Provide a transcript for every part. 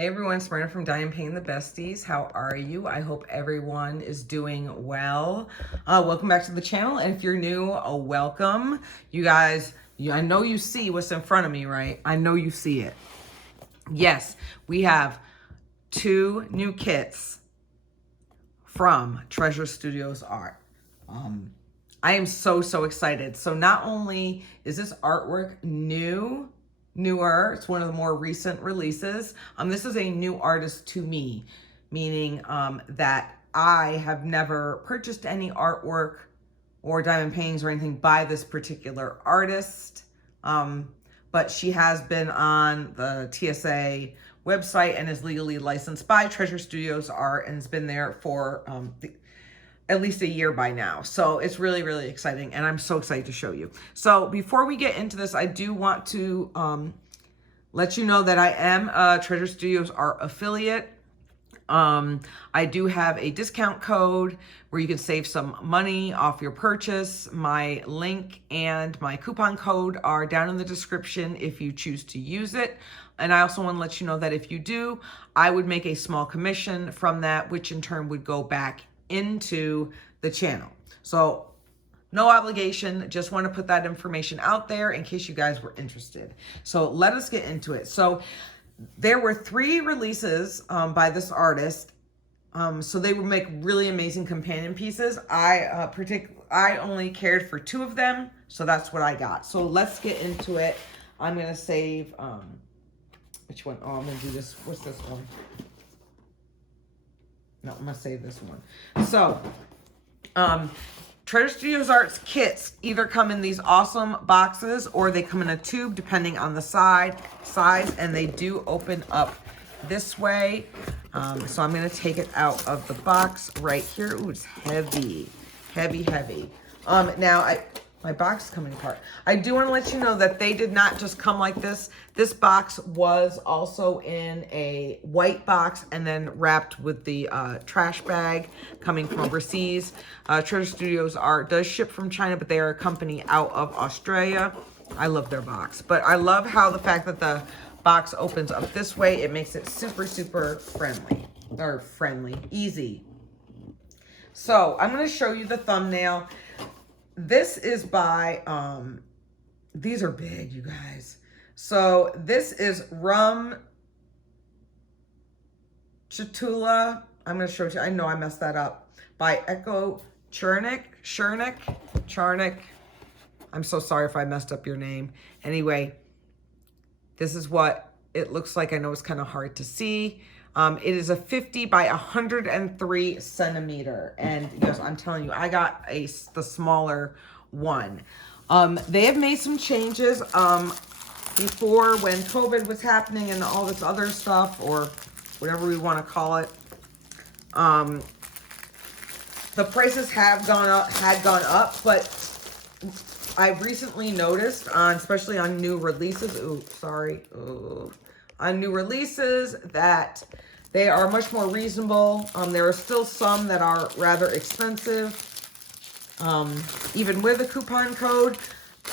Hey everyone, it's Marina from Dye and Paint the Besties. How are you? I hope everyone is doing well. Welcome back to the channel, and if you're new, welcome. You guys, I know you see what's in front of me, right? I know you see it. Yes, we have 2 new kits from Treasure Studios Art. I am so excited. So not only is this artwork newer, it's one of the more recent releases. This is a new artist to me, meaning that I have never purchased any artwork or diamond paintings or anything by this particular artist. But she has been on the TSA website and is legally licensed by Treasure Studios Art and has been there for at least a year by now. So it's really exciting, and I'm so excited to show you. So before we get into this, I do want to let you know that I am a Treasure Studios Art affiliate. I do have a discount code where you can save some money off your purchase. My link and my coupon code are down in the description if you choose to use it. And I also want to let you know that if you do, I would make a small commission from that, which in turn would go back into the channel. So no obligation, just want to put that information out there in case you guys were interested. So let us get into it. So there were 3 releases by this artist. So they would make really amazing companion pieces. I only cared for 2 of them, so that's what I got. So let's get into it. I'm gonna save which one? Oh, I'm gonna do this. What's this one? No, I'm gonna save this one. So, Treasure Studios Art's kits either come in these awesome boxes or they come in a tube depending on the size, and they do open up this way. So I'm gonna take it out of the box right here. Ooh, it's heavy. Now my box is coming apart. I do want to let you know that they did not just come like this. This box was also in a white box and then wrapped with the trash bag coming from overseas. Treasure Studios Art does ship from China, but they are a company out of Australia. I love their box, but I love how the fact that the box opens up this way. It makes it super easy. So I'm going to show you the thumbnail. This is by, these are big, you guys. So this is Rum Chitula. I'm going to show you, I know I messed that up. By Echo Charnik. I'm so sorry if I messed up your name. Anyway, this is what it looks like. I know it's kind of hard to see. It is a 50 by 103 centimeter. And yes, I'm telling you, I got the smaller one. They have made some changes before when COVID was happening and all this other stuff, or whatever we want to call it. The prices had gone up, but I've recently noticed, especially on new releases, on new releases, that they are much more reasonable. There are still some that are rather expensive, even with a coupon code,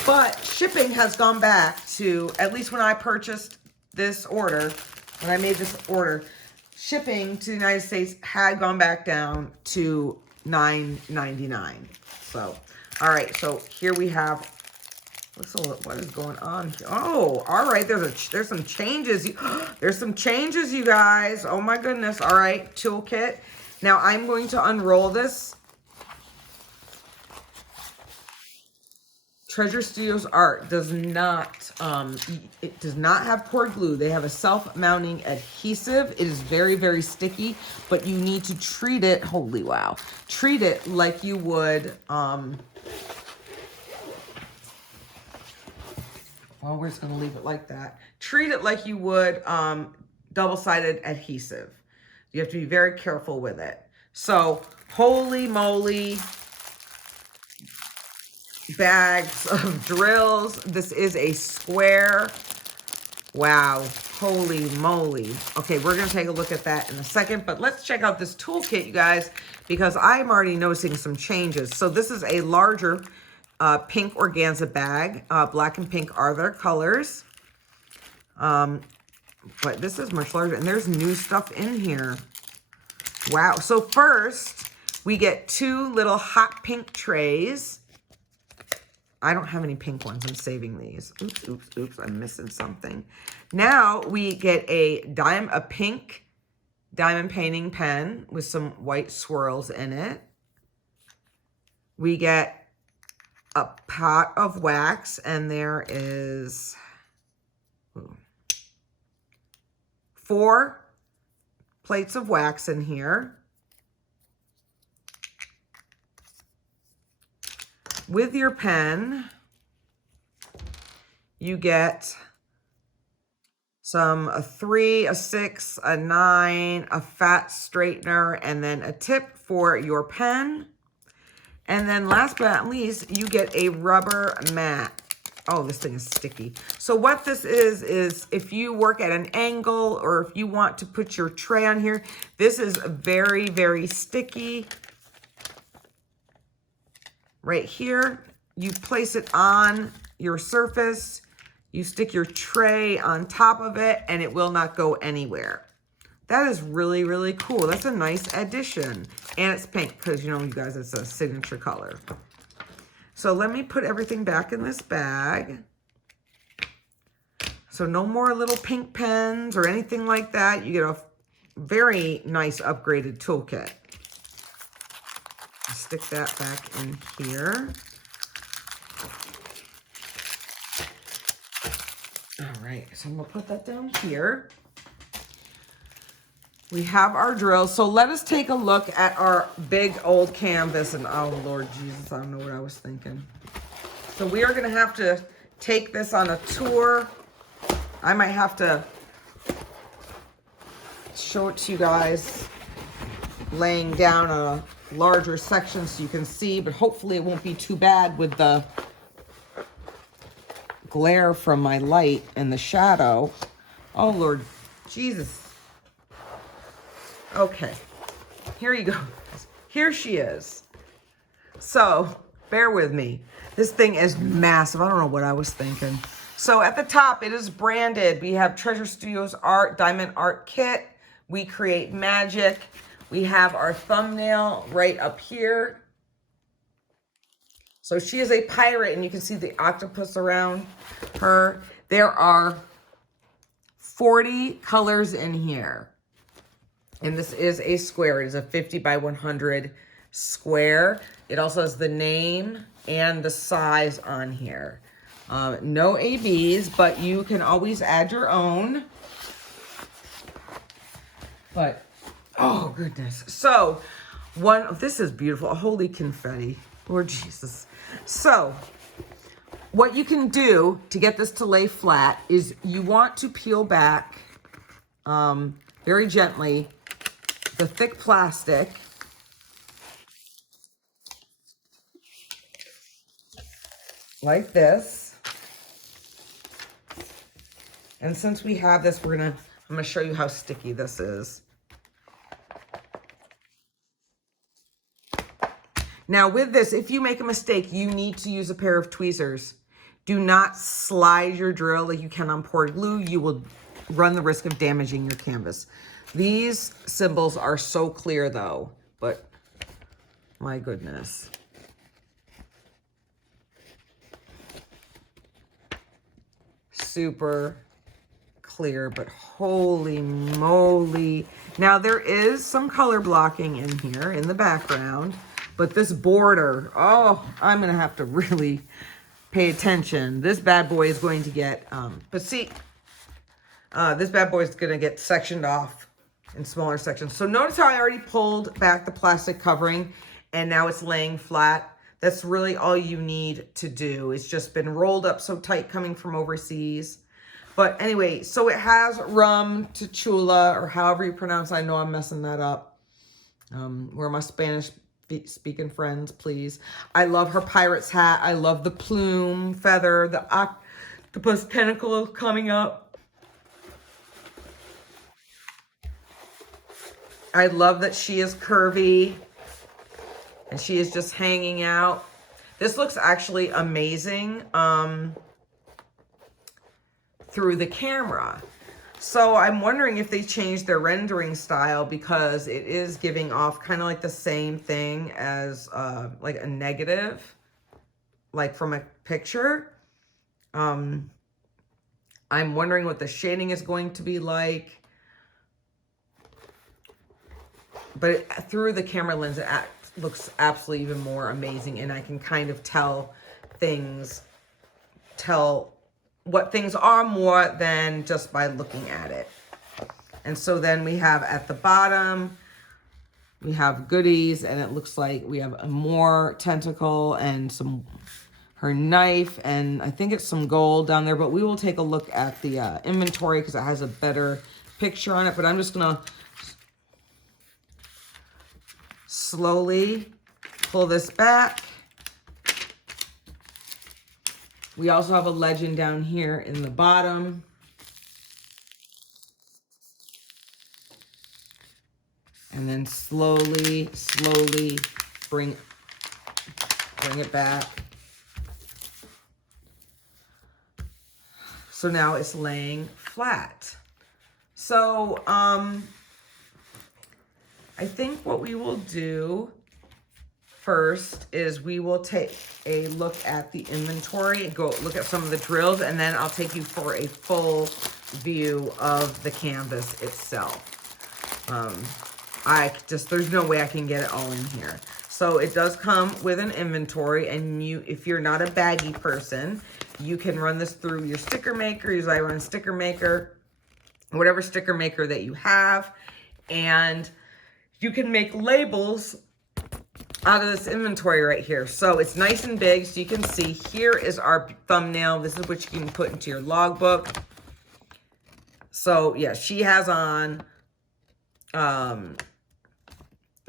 but shipping has gone back to, at least when I purchased this order, when I made this order, shipping to the United States had gone back down to $9.99. So, all right, so here we have, what is going on here? Oh, all right, there's some changes. There's some changes, you guys. Oh my goodness. All right, toolkit. Now I'm going to unroll this. Treasure Studios Art does not, it does not have poured glue. They have a self-mounting adhesive. It is very sticky, but you need to treat it, holy wow, treat it like you would, well, we're just going to leave it like that. Treat it like you would double-sided adhesive. You have to be very careful with it. So, holy moly, bags of drills. This is a square. Wow, holy moly. Okay, we're going to take a look at that in a second, but let's check out this toolkit, you guys, because I'm already noticing some changes. So this is a larger pink organza bag. Black and pink are their colors. but this is much larger, and there's new stuff in here. Wow. So first, we get 2 little hot pink trays. I don't have any pink ones. I'm saving these. Oops, oops, oops. I'm missing something. Now we get a pink diamond painting pen with some white swirls in it. We get a pot of wax, and there is 4 plates of wax in here. With your pen, you get a 3, a 6, a 9, a fat straightener, and then a tip for your pen. And then last but not least, you get a rubber mat. Oh, this thing is sticky. So what this is if you work at an angle or if you want to put your tray on here, this is very, very sticky. Right here, you place it on your surface, you stick your tray on top of it, and it will not go anywhere. That is really, really cool. That's a nice addition. And it's pink because, you know, you guys, it's a signature color. So let me put everything back in this bag. So no more little pink pens or anything like that. You get a very nice upgraded toolkit. Stick that back in here. All right, so I'm gonna put that down here. We have our drills. So let us take a look at our big old canvas. And oh, Lord Jesus, I don't know what I was thinking. So we are gonna have to take this on a tour. I might have to show it to you guys laying down a larger section so you can see, but hopefully it won't be too bad with the glare from my light and the shadow. Oh, Lord Jesus. Okay, here you go. Here she is. So bear with me. This thing is massive. I don't know what I was thinking. So at the top, it is branded. We have Treasure Studios Art, Diamond Art Kit. We create magic. We have our thumbnail right up here. So she is a pirate, and you can see the octopus around her. There are 40 colors in here. And this is a square. It is a 50 by 100 square. It also has the name and the size on here. No ABs, but you can always add your own. But, oh goodness. So, this is beautiful. Holy confetti. Lord Jesus. So, what you can do to get this to lay flat is you want to peel back very gently the thick plastic. Like this. And since we have this, I'm gonna show you how sticky this is. Now with this, if you make a mistake, you need to use a pair of tweezers. Do not slide your drill like you can on poured glue. You will run the risk of damaging your canvas. These symbols are so clear though, but my goodness. Super clear, but holy moly. Now there is some color blocking in here in the background, but this border, oh, I'm gonna have to really pay attention. This bad boy is going to get, this bad boy is gonna get sectioned off in smaller sections. So notice how I already pulled back the plastic covering and now it's laying flat. That's really all you need to do. It's just been rolled up so tight coming from overseas. But anyway, so it has rum to chula, or however you pronounce it. I know I'm messing that up. Where are my Spanish speaking friends, please? I love her pirate's hat. I love the plume, feather, the octopus tentacle coming up. I love that she is curvy and she is just hanging out. This looks actually amazing through the camera. So I'm wondering if they changed their rendering style, because it is giving off kind of like the same thing as like a negative, like from a picture. I'm wondering what the shading is going to be like. But through the camera lens, it looks absolutely even more amazing. And I can kind of tell what things are more than just by looking at it. And so then we have at the bottom, we have goodies, and it looks like we have a more tentacle and her knife, and I think it's some gold down there, but we will take a look at the inventory because it has a better picture on it. But I'm just gonna slowly pull this back. We also have a legend down here in the bottom. And then slowly bring it back. So now it's laying flat. So I think what we will do first is we will take a look at the inventory and go look at some of the drills, and then I'll take you for a full view of the canvas itself. There's no way I can get it all in here. So it does come with an inventory, and if you're not a baggy person, you can run this through your sticker maker. Usually I run sticker maker, whatever sticker maker that you have, and you can make labels out of this inventory right here. So it's nice and big, so you can see here is our thumbnail. This is what you can put into your logbook. So yeah, she has on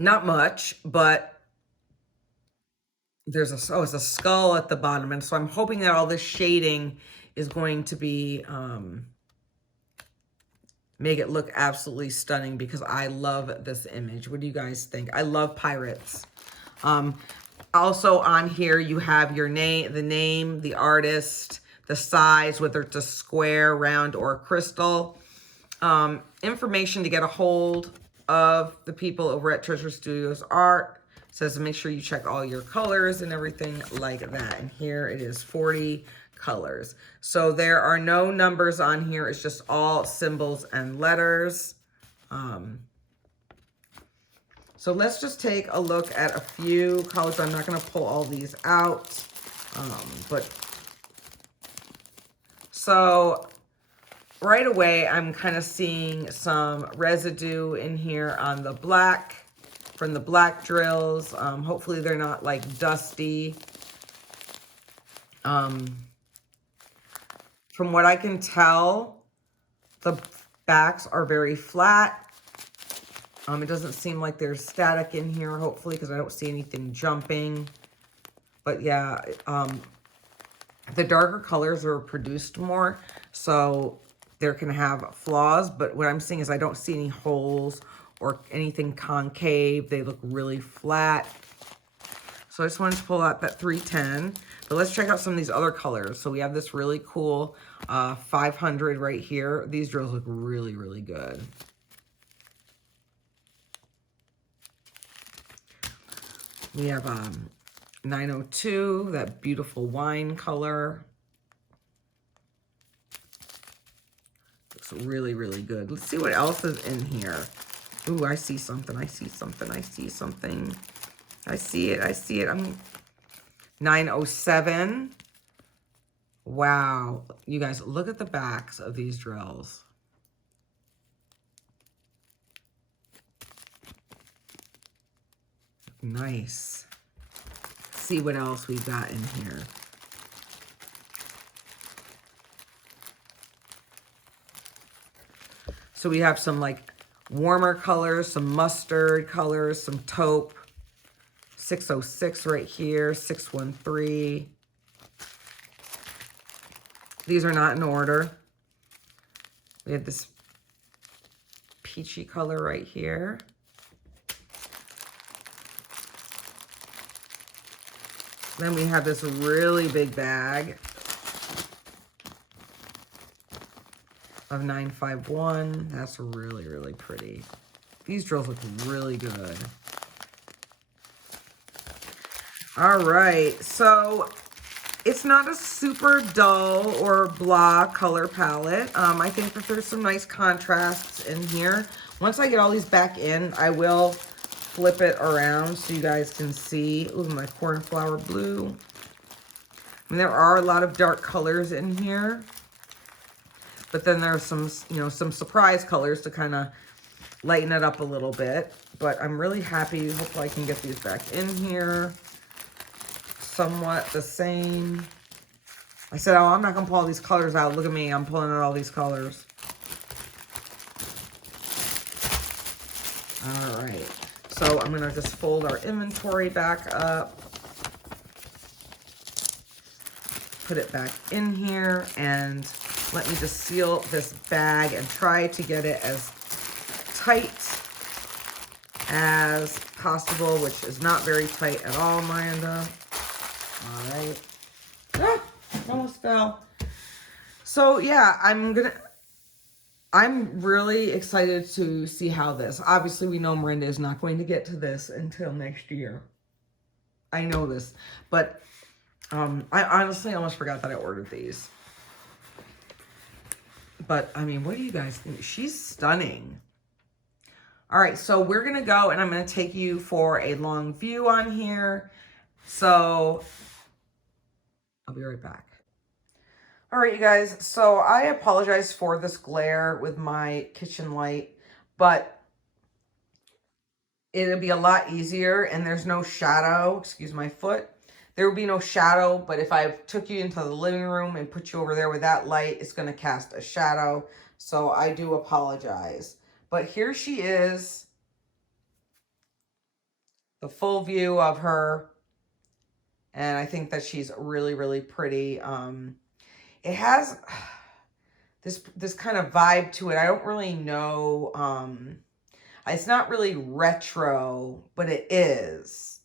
not much, but there's it's a skull at the bottom. And so I'm hoping that all this shading is going to be, make it look absolutely stunning, because I love this image. What do you guys think? I love pirates. Also on here, you have your name, the name, the artist, the size, whether it's a square, round, or crystal. Information to get a hold of the people over at Treasure Studios Art. It says to make sure you check all your colors and everything like that. And here it is, 40 colors. So there are no numbers on here. It's just all symbols and letters. So let's just take a look at a few colors. I'm not going to pull all these out. So right away, I'm kind of seeing some residue in here on the black, from the black drills. Hopefully they're not like dusty. From what I can tell, the backs are very flat. It doesn't seem like there's static in here, hopefully, because I don't see anything jumping. But yeah, the darker colors are produced more, so they're going to have flaws. But what I'm seeing is I don't see any holes or anything concave. They look really flat. So I just wanted to pull out that 310. But let's check out some of these other colors. So we have this really cool 500 right here. These drills look really, really good. We have 902, that beautiful wine color. Looks really, really good. Let's see what else is in here. Ooh, I see something. I see something. I see something. I see it. I see it. 907. Wow. You guys, look at the backs of these drills. Nice. Let's see what else we've got in here. So we have some like warmer colors, some mustard colors, some taupe. 606 right here, 613. These are not in order. We have this peachy color right here. Then we have this really big bag. of 951. That's really, really pretty. These drills look really good. All right, so it's not a super dull or blah color palette. I think that there's some nice contrasts in here. Once I get all these back in, I will flip it around so you guys can see. Ooh, my cornflower blue. I mean, there are a lot of dark colors in here, but then there's some, you know, some surprise colors to kind of lighten it up a little bit. But I'm really happy. Hopefully I can get these back in here. Somewhat the same. I said, oh, I'm not going to pull all these colors out. Look at me. I'm pulling out all these colors. All right. So I'm going to just fold our inventory back up. Put it back in here, and let me just seal this bag and try to get it as tight as possible, which is not very tight at all, Miranda. All right. Ah, almost fell. So yeah, I'm really excited to see how this, obviously we know Miranda is not going to get to this until next year. I know this, but I honestly almost forgot that I ordered these. But, I mean, what do you guys think? She's stunning. All right, so we're going to go, and I'm going to take you for a long view on here. So, I'll be right back. All right, you guys. So, I apologize for this glare with my kitchen light, but it'll be a lot easier, and there's no shadow. Excuse my foot. There will be no shadow, but if I took you into the living room and put you over there with that light, it's going to cast a shadow. So I do apologize. But here she is. The full view of her. And I think that she's really, really pretty. It has this kind of vibe to it. I don't really know. It's not really retro, but it is.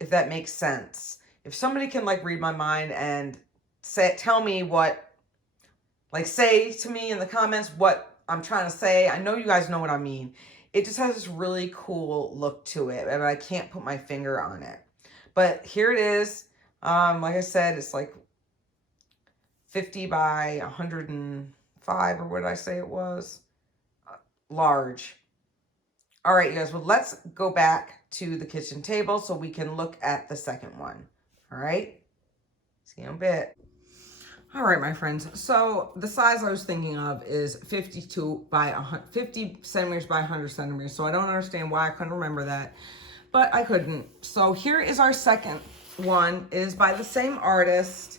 If that makes sense. If somebody can like read my mind and tell me what, like say to me in the comments what I'm trying to say. I know you guys know what I mean. It just has this really cool look to it, and I can't put my finger on it. But here it is. Like I said, it's like 50 by 105, or what did I say it was? Large. All right, you guys, well, let's go back to the kitchen table so we can look at the second one. All right, see you in a bit. All right, my friends. So the size I was thinking of is 50 centimeters by 100 centimeters. So I don't understand why I couldn't remember that, but I couldn't. So here is our second one. It is by the same artist,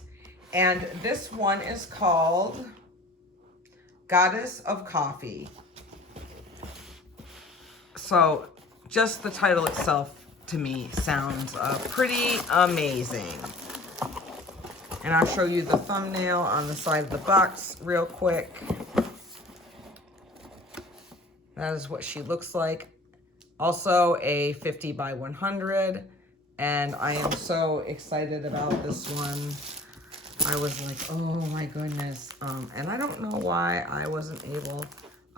and this one is called Goddess of Coffee. So just the title itself to me sounds pretty amazing. And I'll show you the thumbnail on the side of the box real quick. That is what she looks like. Also a 50 by 100. And I am so excited about this one. I was like, oh my goodness. And I don't know why I wasn't able.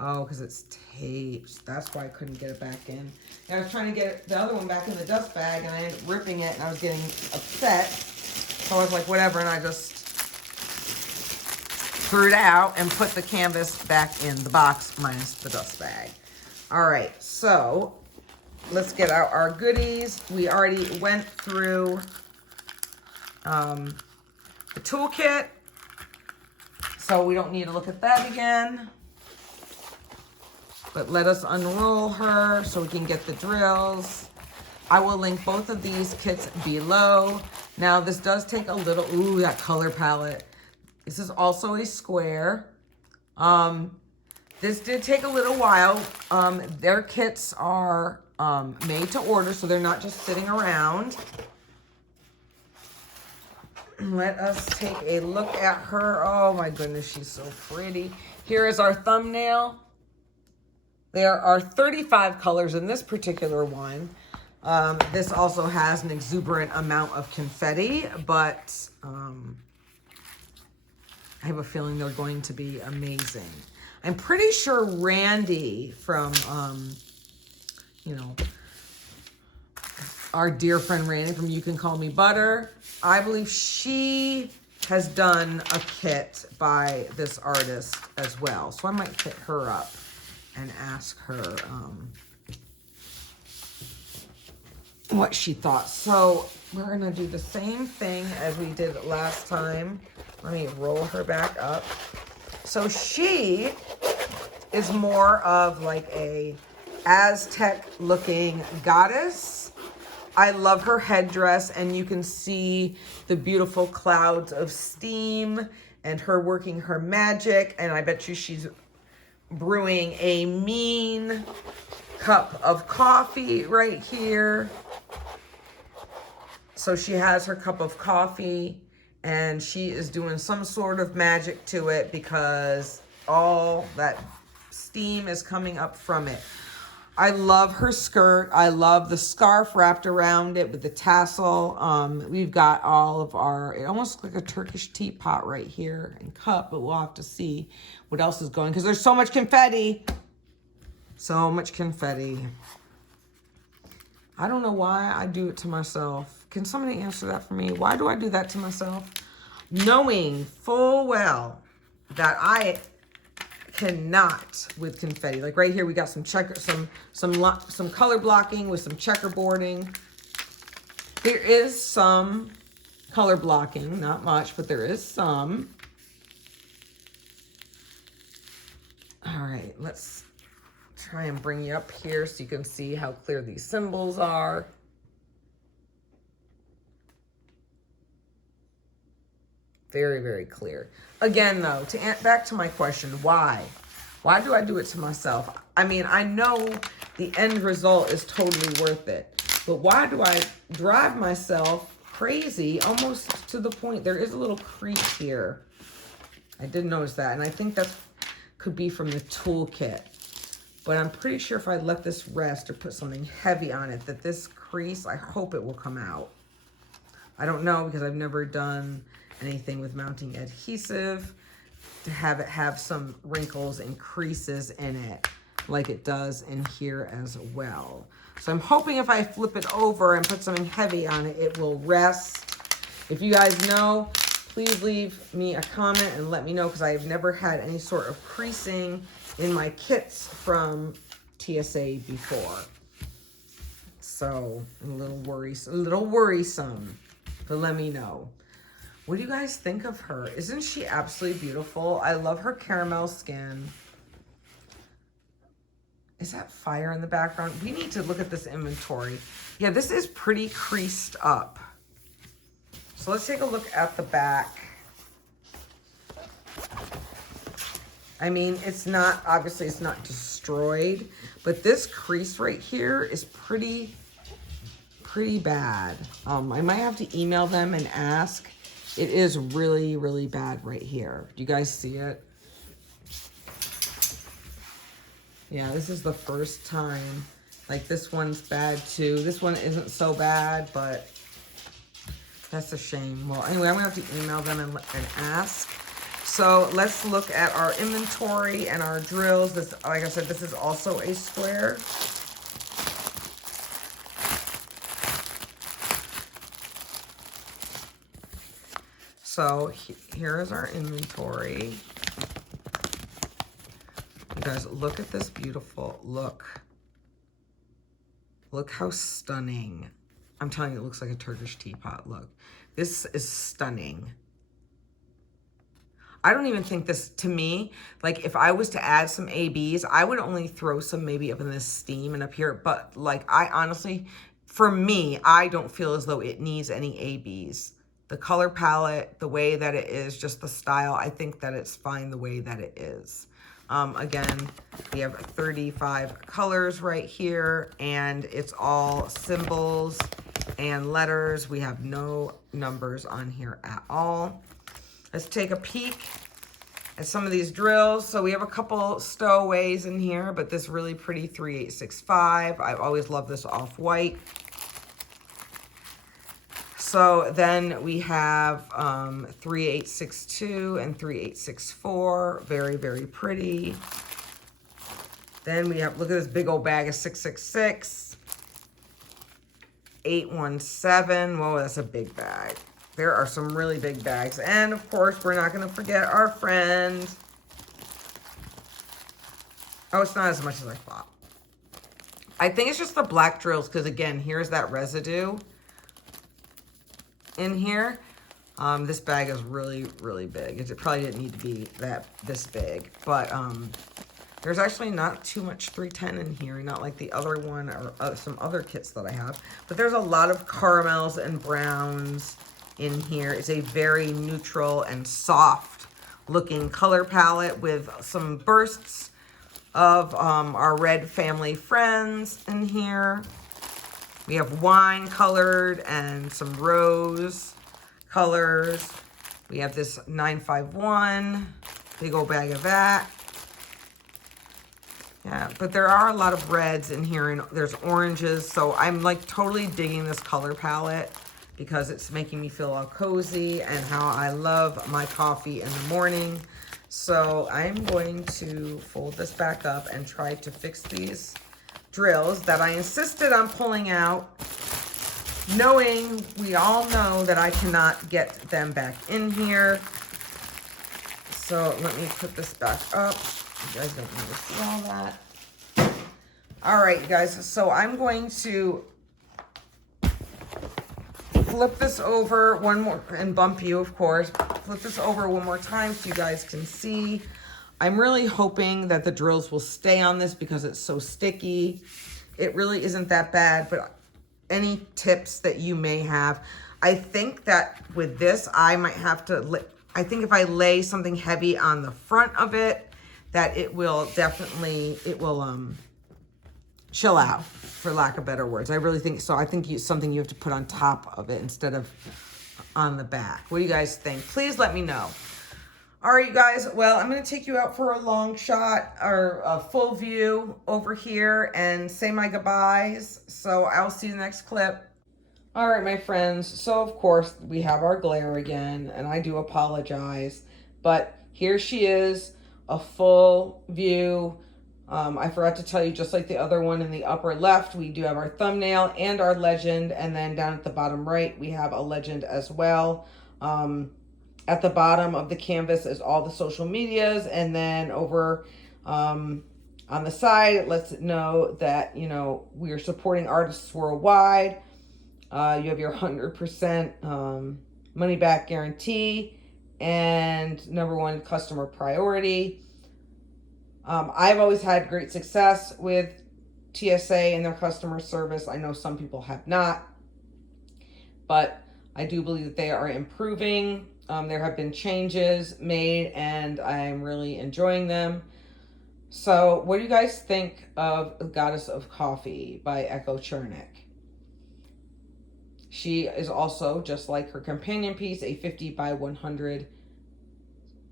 Oh, because it's taped. That's why I couldn't get it back in. And I was trying to get the other one back in the dust bag, and I ended up ripping it, and I was getting upset. So I was like, whatever, and I just threw it out and put the canvas back in the box minus the dust bag. All right, so let's get out our goodies. We already went through the toolkit, so we don't need to look at that again. But let us unroll her so we can get the drills. I will link both of these kits below. Now, this does take a little, ooh, that color palette. This is also a square. This did take a little while. Their kits are made to order, so they're not just sitting around. Let us take a look at her. Oh my goodness, she's so pretty. Here is our thumbnail. There are 35 colors in this particular one. This also has an exuberant amount of confetti, but I have a feeling they're going to be amazing. I'm pretty sure Randy from, you know, our dear friend Randy from You Can Call Me Butter, I believe she has done a kit by this artist as well. So I might hit her up and ask her what she thought. So we're gonna do the same thing as we did last time. Let me roll her back up. So she is more of like a Aztec looking goddess. I love her headdress, and you can see the beautiful clouds of steam and her working her magic. And I bet you she's brewing a mean cup of coffee right here. So she has her cup of coffee and she is doing some sort of magic to it because all that steam is coming up from it. I love her skirt. I love the scarf wrapped around it with the tassel. We've got all of our, it almost looks like a Turkish teapot right here and cup, but we'll have to see what else is going, because there's so much confetti. So much confetti. I don't know why I do it to myself. Can somebody answer that for me? Why do I do that to myself? Knowing full well that I cannot with confetti. Like right here, we got some some color blocking with some checkerboarding. There is some color blocking, not much, but there is some. All right, let's try and bring you up here so you can see how clear these symbols are. Very, very clear. Again, though, back to my question, why? Why do I do it to myself? I mean, I know the end result is totally worth it, but why do I drive myself crazy almost to the point there is a little crease here? I did notice that, and I think that could be from the toolkit, but I'm pretty sure if I let this rest or put something heavy on it, that this crease, I hope it will come out. I don't know, because I've never done anything with mounting adhesive to have it have some wrinkles and creases in it like it does in here as well. So I'm hoping if I flip it over and put something heavy on it, it will rest. If you guys know, please leave me a comment and let me know, because I've never had any sort of creasing in my kits from TSA before. So a little worrisome, but let me know. What do you guys think of her? Isn't she absolutely beautiful? I love her caramel skin. Is that fire in the background? We need to look at this inventory. Yeah, this is pretty creased up. So let's take a look at the back. I mean, it's not, obviously it's not destroyed, but this crease right here is pretty bad. I might have to email them and ask. It is really, really bad right here. Do you guys see it? Yeah, this is the first time. Like, this one's bad too. This one isn't so bad, but that's a shame. Well, anyway, I'm gonna have to email them and ask. So let's look at our inventory and our drills. This, like I said, this is also a square. So here is our inventory. You guys, look at this beautiful look. Look how stunning. I'm telling you, it looks like a Turkish teapot. Look, this is stunning. I don't even think this, to me, like if I was to add some ABs, I would only throw some maybe up in this steam and up here. But like, I honestly, for me, I don't feel as though it needs any ABs. The color palette, the way that it is, just the style, I think that it's fine the way that it is. Again, we have 35 colors right here, and it's all symbols and letters. We have no numbers on here at all. Let's take a peek at some of these drills. So we have a couple stowaways in here, but this really pretty 3865. I've always loved this off-white. So then we have 3862 and 3864. Very, very pretty. Then we have, look at this big old bag of 666. 817. Whoa, that's a big bag. There are some really big bags. And of course, we're not going to forget our friend. Oh, it's not as much as I thought. I think it's just the black drills because, again, here's that residue in here. This bag is really, really big. It probably didn't need to be this big. But there's actually not too much 310 in here. Not like the other one or some other kits that I have. But there's a lot of caramels and browns in here. It's a very neutral and soft looking color palette with some bursts of our red family friends in here. We have wine colored and some rose colors. We have this 951, big old bag of that. Yeah, but there are a lot of reds in here and there's oranges. So I'm like totally digging this color palette because it's making me feel all cozy and how I love my coffee in the morning. So I'm going to fold this back up and try to fix these drills that I insisted on pulling out, knowing we all know that I cannot get them back in here. So let me put this back up. You guys don't need to see all that. All right, you guys, so I'm going to flip this over one more, and bump you, of course. Flip this over one more time so you guys can see. I'm really hoping that the drills will stay on this because it's so sticky. It really isn't that bad, but any tips that you may have. I think that with this, I might have to, I think if I lay something heavy on the front of it, that it will definitely, it will chill out, for lack of better words. I really think so. I think something you have to put on top of it instead of on the back. What do you guys think? Please let me know. All right, you guys. Well, I'm going to take you out for a long shot or a full view over here and say my goodbyes. So I'll see you in the next clip. All right, my friends. So, of course, we have our glare again, and I do apologize. But here she is, a full view. I forgot to tell you, just like the other one in the upper left, we do have our thumbnail and our legend. And then down at the bottom right, we have a legend as well. At the bottom of the canvas is all the social medias. And then over on the side, it lets it know that, you know, we are supporting artists worldwide. You have your 100% money back guarantee and #1 customer priority. I've always had great success with TSA and their customer service. I know some people have not, but I do believe that they are improving. There have been changes made and I'm really enjoying them. So what do you guys think of The Goddess of Coffee by Echo Chernik? She is also, just like her companion piece, a 50 by 100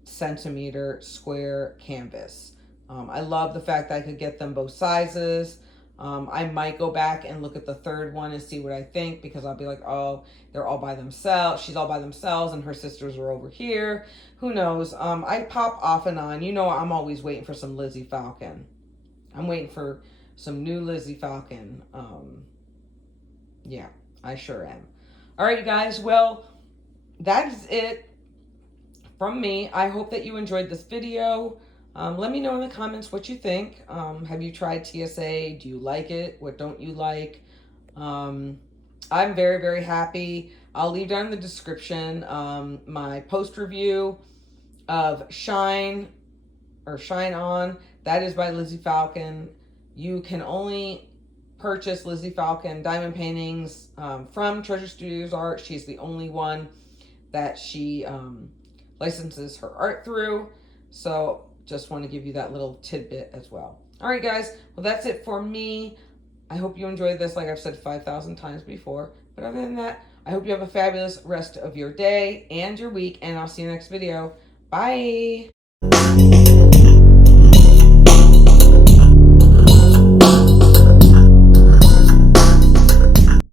centimeter square canvas. I love the fact that I could get them both sizes. I might go back and look at the third one and see what I think, because I'll be like, oh, they're all by themselves. She's all by themselves and her sisters are over here. Who knows? I pop off and on. You know, I'm always waiting for some Lizzie Falcon. I'm waiting for some new Lizzie Falcon. Yeah, I sure am. All right, you guys. Well, that is it from me. I hope that you enjoyed this video. Let me know in the comments what you think. Have you tried TSA? Do you like it? What don't you like? I'm very, very happy. I'll leave down in the description my post review of Shine On. That is by Lizzie Falcon. You can only purchase Lizzie Falcon diamond paintings from Treasure Studios Art. She's the only one that she licenses her art through. So just want to give you that little tidbit as well. All right, guys. Well, that's it for me. I hope you enjoyed this, like I've said 5,000 times before. But other than that, I hope you have a fabulous rest of your day and your week, and I'll see you next video. Bye.